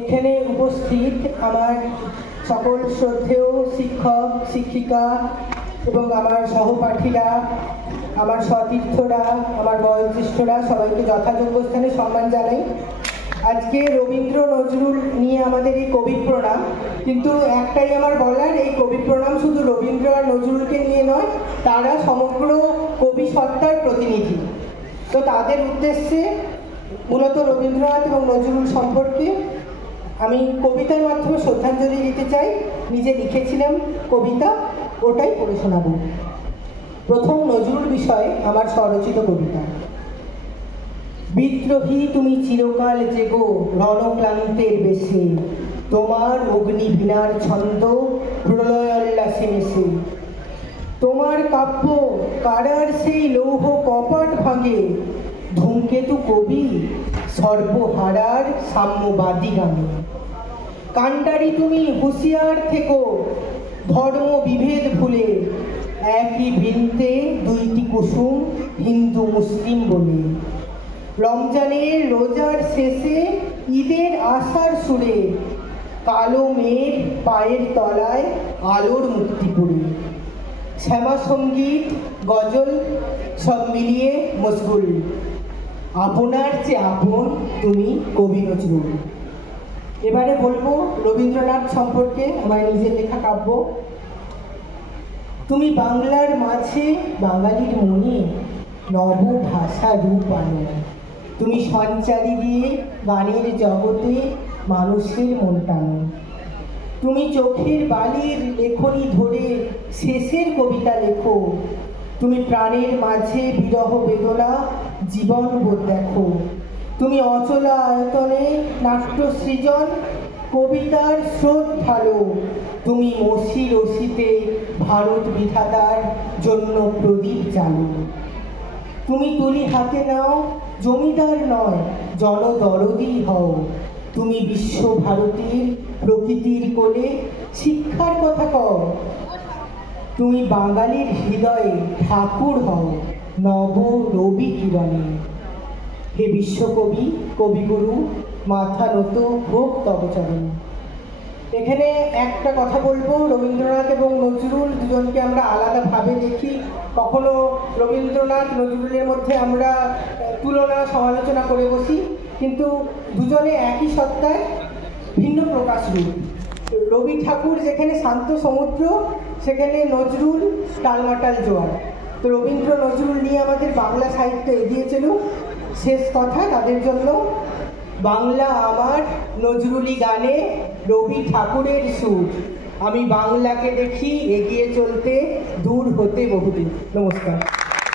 এখানে উপস্থিত আমার সকল শ্রদ্ধেয় শিক্ষক শিক্ষিকা এবং আমার সহপাঠীরা, আমার সতীর্থরা, আমার বয়োজ্যেষ্ঠরা, সবাইকে যথাযোগ্য স্থানে সম্মান জানাই। আজকে রবীন্দ্র নজরুল নিয়ে আমাদের এই কবি প্রণাম, কিন্তু একটাই আমার বলার, এই কবি প্রণাম শুধু রবীন্দ্র আর নজরুলকে নিয়ে নয়, তারা সমগ্র কবি সত্তার প্রতিনিধি। তো তাদের উদ্দেশ্যে মূলত রবীন্দ্রনাথ এবং নজরুল সম্পর্কে আমি কবিতার মাধ্যমে শ্রদ্ধাঞ্জলি দিতে চাই। নিজে লিখেছিলাম কবিতা, ওটাই পড়ে শোনাব। প্রথম নজরুল বিষয়ে আমার স্বরচিত কবিতা। বিদ্রোহী তুমি চিরকাল জেগো রণক্লান্তের বেশে, তোমার অগ্নিবীণার ছন্দ প্রলয়োল্লাসে মেশে। তোমার কাব্য কারার সেই লৌহ কপাট ভাঙে, ধূমকেতু কবি সর্বহারার সাম্যবাদী গানে। কান্ডারি তুমি হুঁশিয়ার থেকো ধর্ম বিভেদ ভুলে, একই বৃন্তে দুইটি কুসুম হিন্দু মুসলিম বলে। রমজানের রোজার শেষে ঈদের আশার সুরে, কালো মেঘ পায়ের তলায় আলোর মুক্তিপুরে। শ্যামা সঙ্গীত গজল সব মিলিয়ে মশগুল, আপনার চেয়ে আপন তুমি কবি নজরুল। এবারে বলবো রবীন্দ্রনাথ সম্পর্কে আমার নিজের লেখা কাব্য। তুমি বাংলার মাঝে বাঙালির মনে নব ভাষা রূপ আনো, তুমি সঞ্চারী দিয়ে গানের জগতে মানুষের মন টানো। তুমি চোখের বালির লেখনি ধরে শেষের কবিতা লেখো, তুমি প্রাণের মাঝে বিরহ বেদনা জীবন বোধ দেখো। তুমি অচলা আয়তনে নাট্য সৃজন কবিতার স্রোত ঢালো, তুমি মসি রশিতে ভারত বিধাতার জন্য প্রদীপ জ্বালো। তুমি তুলি হাতে নাও জমিদার নয় জনদরদি হও, তুমি বিশ্বভারতীর প্রকৃতির কোলে শিক্ষার কথা কও। তুমি বাঙালির হৃদয়ে ঠাকুর হও নব রবি কিরণে। হে বিশ্বকবি কবিগুরু মাথা নত হোক তব চরণে। এখানে একটা কথা বলবো, রবীন্দ্রনাথ এবং নজরুল দুজনকে আমরা আলাদাভাবে দেখি। কখনো রবীন্দ্রনাথ নজরুলের মধ্যে আমরা তুলনা সমালোচনা করে বসি, কিন্তু দুজনে একই সত্তায় ভিন্ন প্রকাশ রূপ। রবি ঠাকুর যেখানে শান্ত সমুদ্র, সেখানে নজরুল টালমাটাল জোয়ার। তো রবীন্দ্র নজরুল নিয়ে আমাদের বাংলা সাহিত্য এগিয়ে চলুক। শেষ কথা তাদের জন্য, বাংলা আমার নজরুলি গানে রবি ঠাকুরের সুর। আমি বাংলাকে দেখি এগিয়ে চলতে দূর হতে বহুদূর। নমস্কার।